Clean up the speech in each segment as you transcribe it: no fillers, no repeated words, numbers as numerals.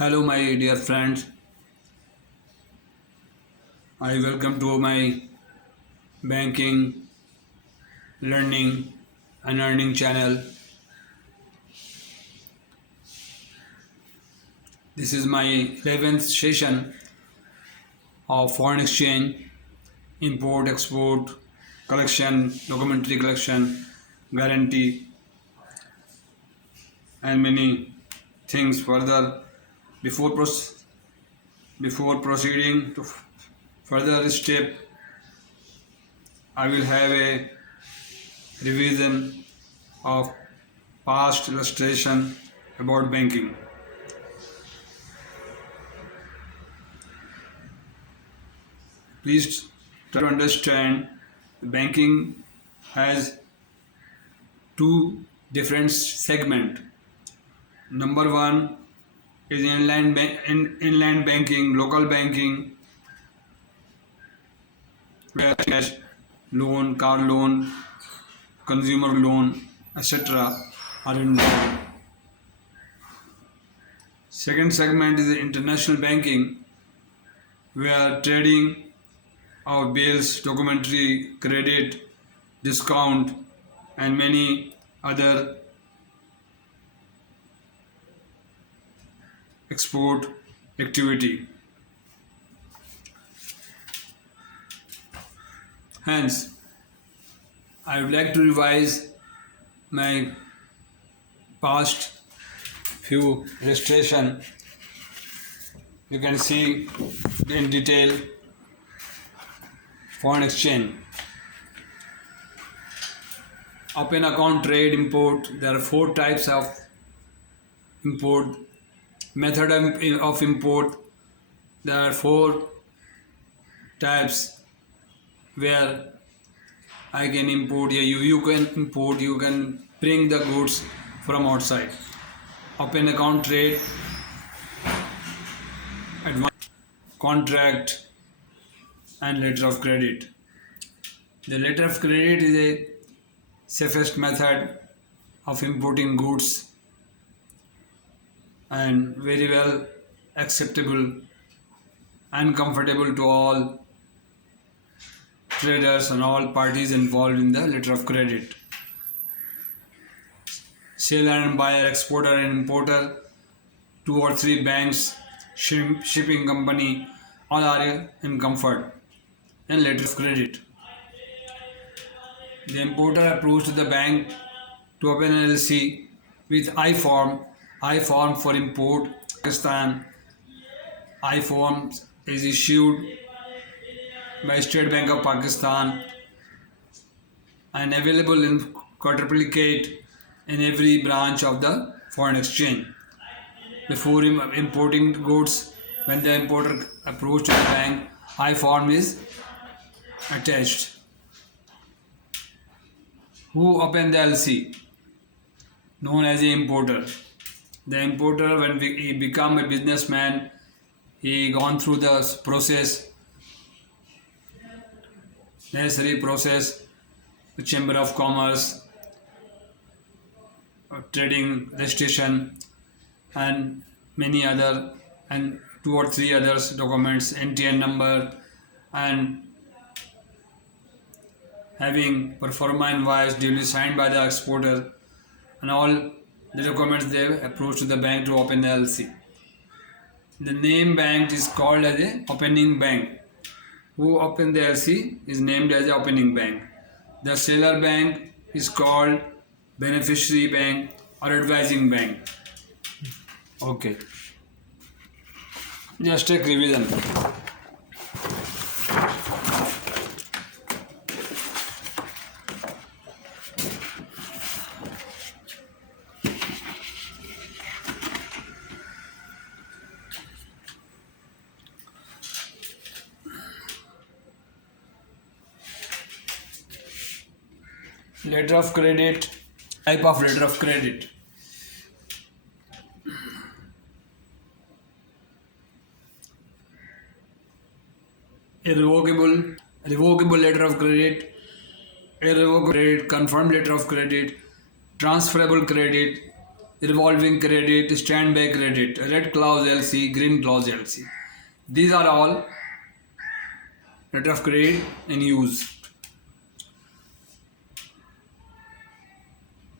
Hello, my dear friends. I welcome to my banking, learning, and earning channel. This is my 11th session of foreign exchange, import, export, collection, documentary collection, guarantee, and many things further. Before, before proceeding to further step, I will have a revision of past illustration about banking. Please try to understand banking has two different segments. Number one is inland banking, local banking, where cash loan, car loan, consumer loan, etc. are involved. Second segment is the international banking, where trading of bills, documentary, credit, discount, and many other export activity. Hence, I would like to revise my past few illustration. You can see in detail foreign exchange. Open account trade import. There are 4 types of import. Method of import. There are 4 types where I can import. You can import. You can bring the goods from outside. Open account trade, advance, contract, and letter of credit. The letter of credit is a safest method of importing goods and very well acceptable and comfortable to all traders and all parties involved in the letter of credit. Seller and buyer, exporter and importer, 2 or 3 banks, shipping company, all are in comfort and letter of credit. The importer approves to the bank to open an LC with I-form for import, Pakistan. I-form is issued by State Bank of Pakistan and available in quadruplicate in every branch of the foreign exchange. Before importing goods, when the importer approaches to the bank, I-form is attached. Who opened the LC? Known as the importer. The importer, when he become a businessman, he gone through the process, necessary process, the Chamber of Commerce, trading registration, and many other, and 2 or 3 others documents, NTN number, and having performa invoice duly signed by the exporter, and all the documents they approach to the bank to open the LC. The name bank is called as a opening bank. Who opened the LC is named as the opening bank. The seller bank is called beneficiary bank or advising bank. Okay. Just take revision. Letter of credit, type of letter of credit. Revocable letter of credit, irrevocable credit, confirmed letter of credit, transferable credit, revolving credit, standby credit, red clause LC, green clause LC. These are all letter of credit in use.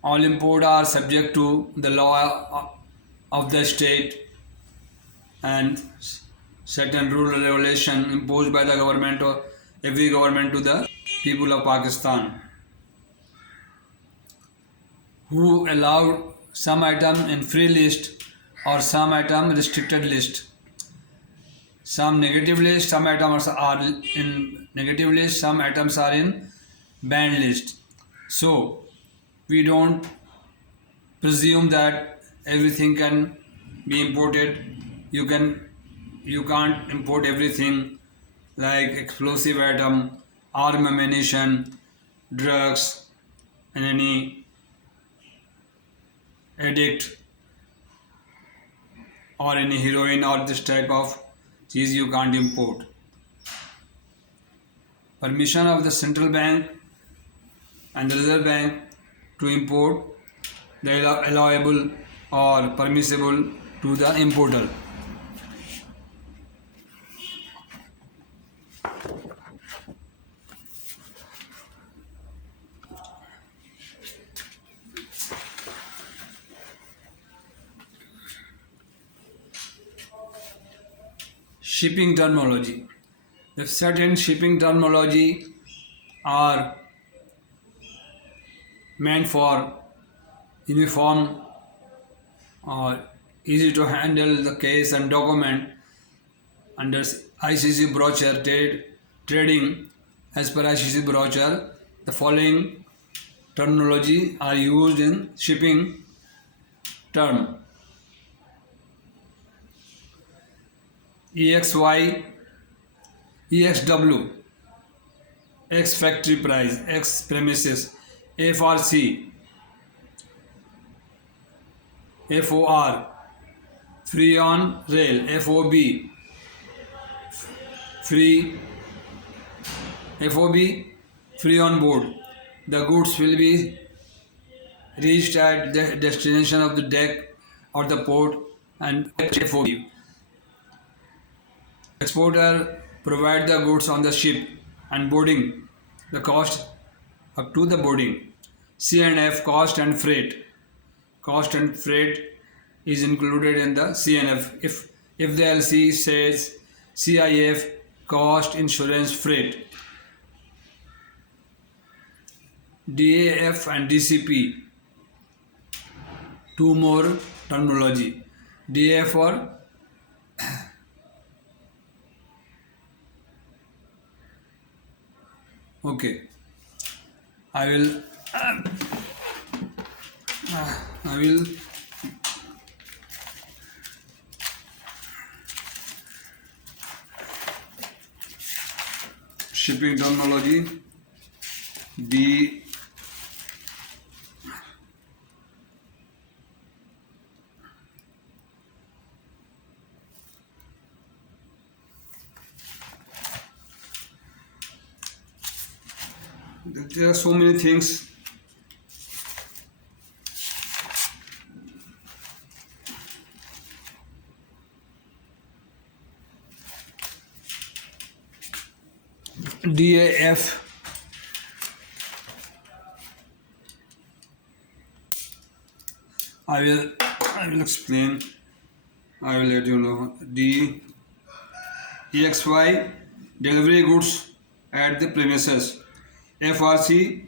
All import are subject to the law of the state and certain rule and regulation imposed by the government or every government to the people of Pakistan, who allowed some item in free list or some item restricted list. Some negative list, some items are in negative list, some items are in banned list. So we don't presume that everything can be imported. You can't import everything like explosive item, arm ammunition, drugs, and any addict or any heroin or this type of cheese you can't import. Permission of the central bank and the reserve bank to import the allowable or permissible to the importer. Shipping terminology. The certain shipping terminology are meant for uniform or easy to handle the case and document under ICC brochure trading. As per ICC brochure, the following terminology are used in shipping term: EXY, EXW, X factory price, X premises, FRC, FOR, free on rail, FOB, free on board. The goods will be reached at the destination of the deck or the port and FOB. Exporter provide the goods on the ship and boarding, the cost up to the boarding. C&F, cost and freight. Cost and freight is included in the C&F. If the LC says CIF, cost, insurance, freight. DAF and DCP, two more terminology. DAF for okay, I will shipping terminology. There are so many things. DAF, I will explain. I will let you know. EXY, delivery goods at the premises. FRC,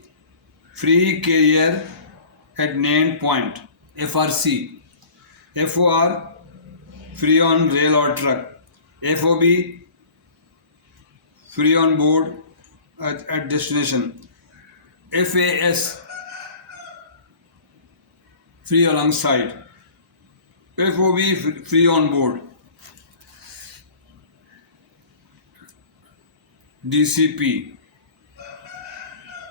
free carrier at named point. FRC. FOR, free on rail or truck. FOB, free on board at destination. FAS, free alongside. FOB, free on board. DCP.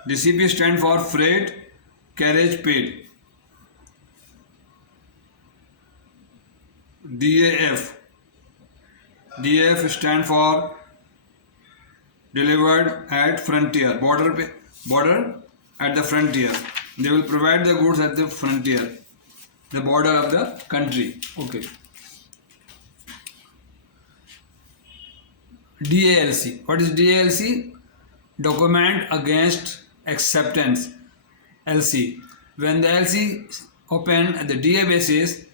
DCP stand for freight carriage paid. DAF stand for delivered at frontier, border at the frontier. They will provide the goods at the frontier. the border of the country. Okay. DALC. What is DALC? Document against acceptance. LC. When the LC open at the DA basis,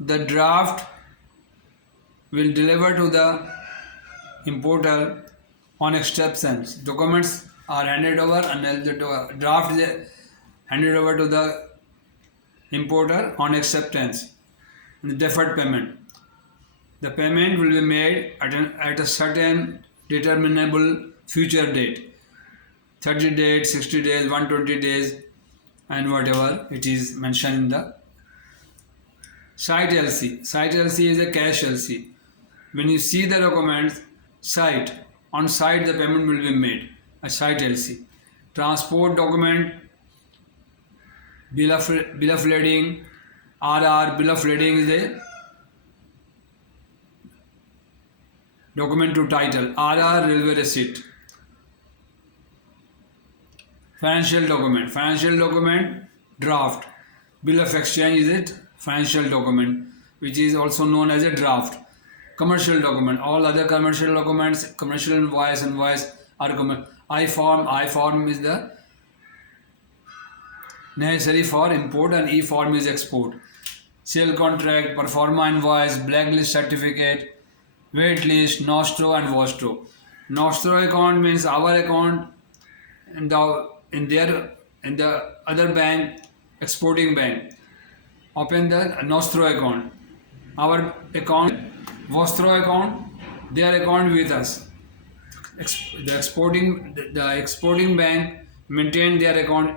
the draft will deliver to the importer on acceptance. Documents are handed over and the draft is handed over to the importer on acceptance. The deferred payment. The payment will be made at a certain determinable future date. 30 days, 60 days, 120 days, and whatever it is mentioned in the site LC. Site LC is a cash LC. When you see the documents, on site the payment will be made. A site LC. Transport document, bill of lading, RR. Bill of lading is a document to title. RR, railway receipt. Financial document, draft. Bill of exchange is it, financial document, which is also known as a draft. Commercial document, all other commercial documents, commercial invoice are I-form is the necessary for import and E-form is export. Sale contract, performa invoice, blacklist certificate, wait list, nostro and vostro. Nostro account means our account in the other bank, exporting bank. Open the nostro account. Our account, vostro account, their account with us. The exporting bank maintain their account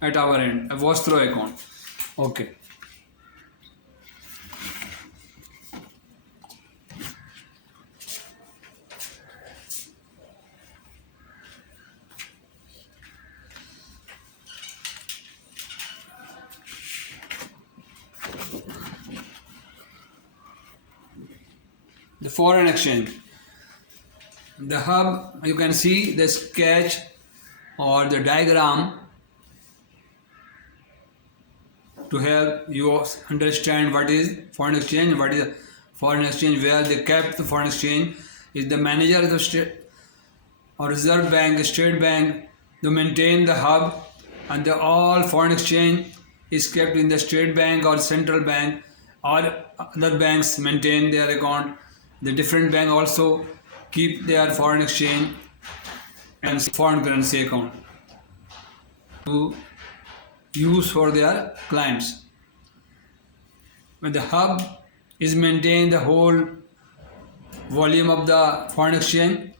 at our end, a vostro account. Okay. The foreign exchange. The hub, you can see the sketch or the diagram to help you understand what is foreign exchange, what is foreign exchange, where they kept the foreign exchange. Is the manager of the state or reserve bank, state bank, to maintain the hub, and all foreign exchange is kept in the state bank or central bank, or other banks maintain their account. The different bank also keep their foreign exchange and foreign currency account to use for their clients. When the hub is maintained the whole volume of the foreign exchange,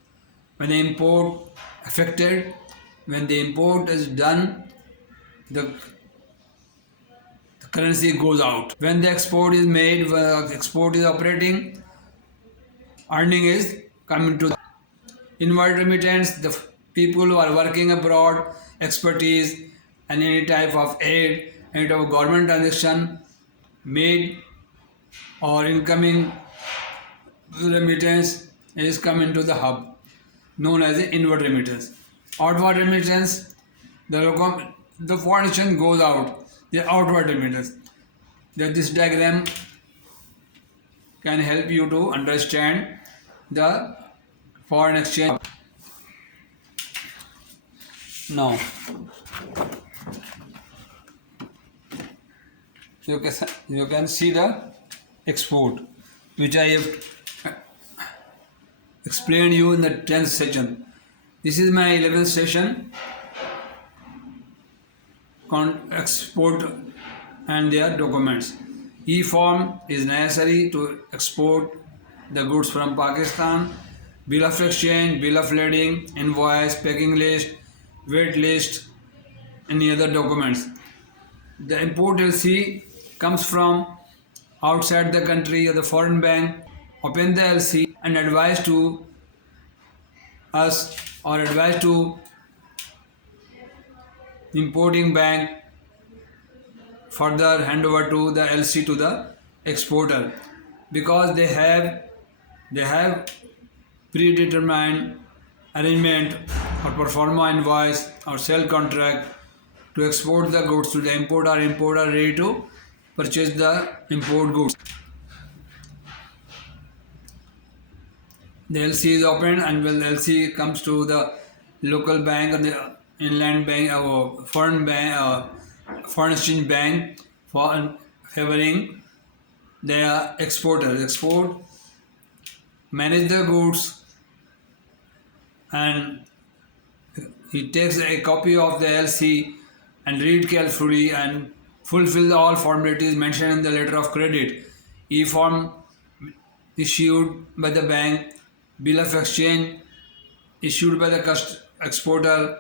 when the import affected, when the import is done, the currency goes out. When the export is made, export is operating, earning is coming to the inward remittance. The people who are working abroad, expertise and any type of aid, any type of government transaction made or incoming remittance is coming to the hub, known as the inward remittance. Outward remittance, the foreign exchange goes out, the outward remittance. This diagram can help you to understand the foreign exchange. Now, you can see the export, which I have explained you in the 10th session. This is my 11th session, export and their documents. E-form is necessary to export the goods from Pakistan. Bill of exchange, bill of lading, invoice, packing list, weight list, any other documents. The import LC comes from outside the country or the foreign bank. Open the LC and advise to us or advise to importing bank, further hand over to the LC to the exporter, because they have predetermined arrangement or performa invoice or sale contract to export the goods to the importer ready to purchase the import goods. The LC is opened, and when the LC comes to the local bank or the inland bank or foreign exchange bank for favoring the exporter. Export, manage the goods, and he takes a copy of the LC and read carefully and fulfill all formalities mentioned in the letter of credit. E-form issued by the bank, bill of exchange issued by the exporter,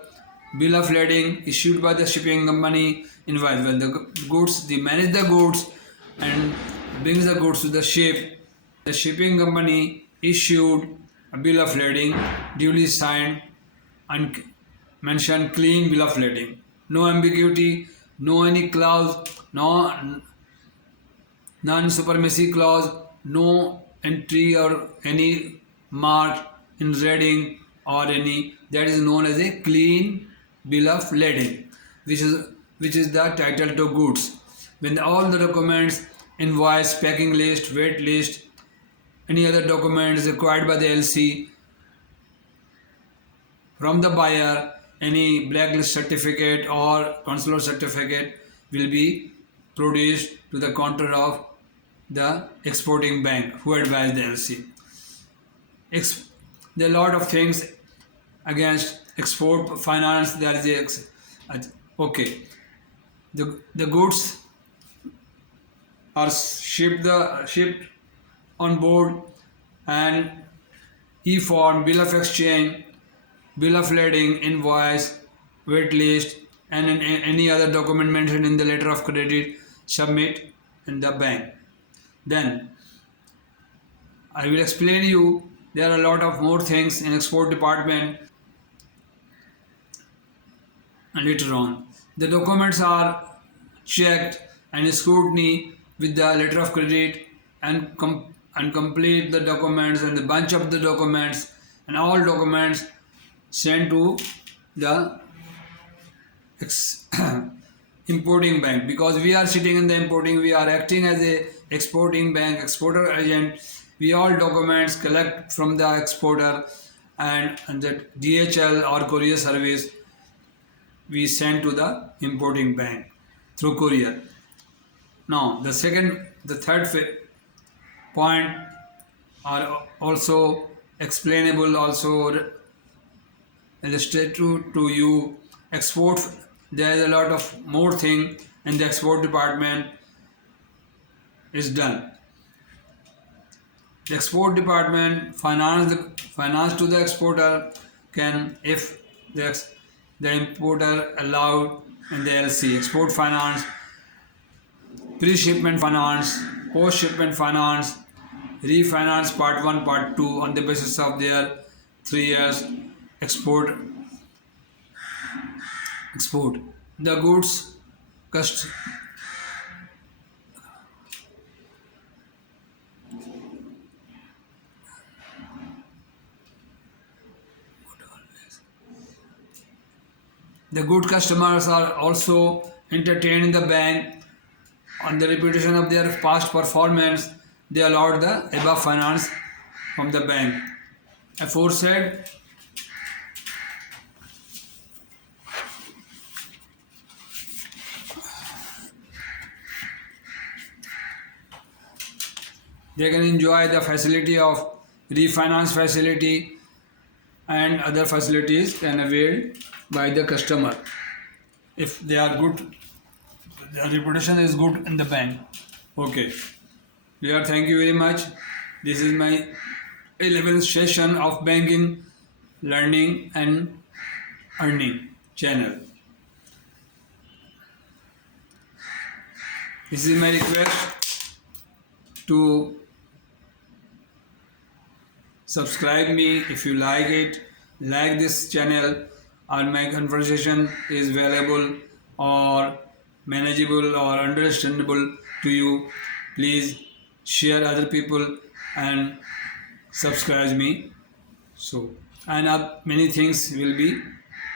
bill of lading issued by the shipping company, invoice. When the goods, they manage the goods and brings the goods to the ship, the shipping company issued a bill of lading, duly signed and mentioned clean bill of lading. No ambiguity, no any clause, no non-supremacy clause, no entry or any mark in reading or any, that is known as a clean bill of lading, which is the title to goods. When all the documents, invoice, packing list, weight list, any other documents required by the LC from the buyer, any blacklist certificate or consular certificate will be produced to the counter of the exporting bank who advised the LC. There are a lot of things against export finance. There is okay. The goods are shipped on board, and e-form, bill of exchange, bill of lading, invoice, weight list, and any other document mentioned in the letter of credit submit in the bank. Then I will explain you. There are a lot of more things in export department later on. The documents are checked and scrutiny with the letter of credit and complete the documents and the bunch of the documents and all documents sent to the importing bank, because we are sitting in the importing, we are acting as a exporting bank, exporter agent. We all documents collect from the exporter and the DHL or courier service we send to the importing bank through courier. Now the third point are also explainable, also illustrated to you. Export, there is a lot of more thing in the export department is done. The export department finance to the exporter can, if the importer allowed in the LC, export finance, pre-shipment finance, post-shipment finance, refinance part 1, part 2 on the basis of their 3 years export. The goods The good customers are also entertained in the bank on the reputation of their past performance. They allowed the above finance from the bank. Aforesaid, they can enjoy the facility of refinance facility and other facilities can avail by the customer if they are good, their reputation is good in the bank. Okay, dear, thank you very much. This is my 11th session of banking, learning and earning channel. This is my request to subscribe me if you like it, like this channel, or my conversation is valuable or manageable or understandable to you. Please share other people and subscribe me. So, and many things will be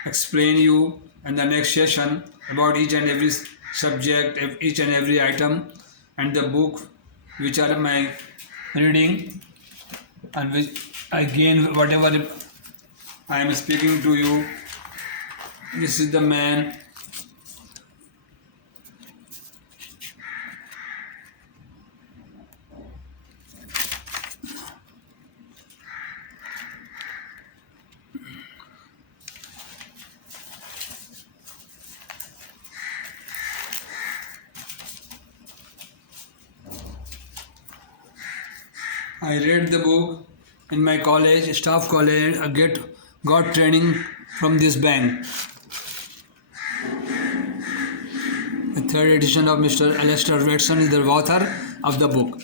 explain you in the next session about each and every subject, each and every item. and the book which are my reading, and which I gain whatever I am speaking to you. This is the man. I read the book in my college, staff college. I got training from this bank. The third edition of Mr. Alistair Watson is the author of the book.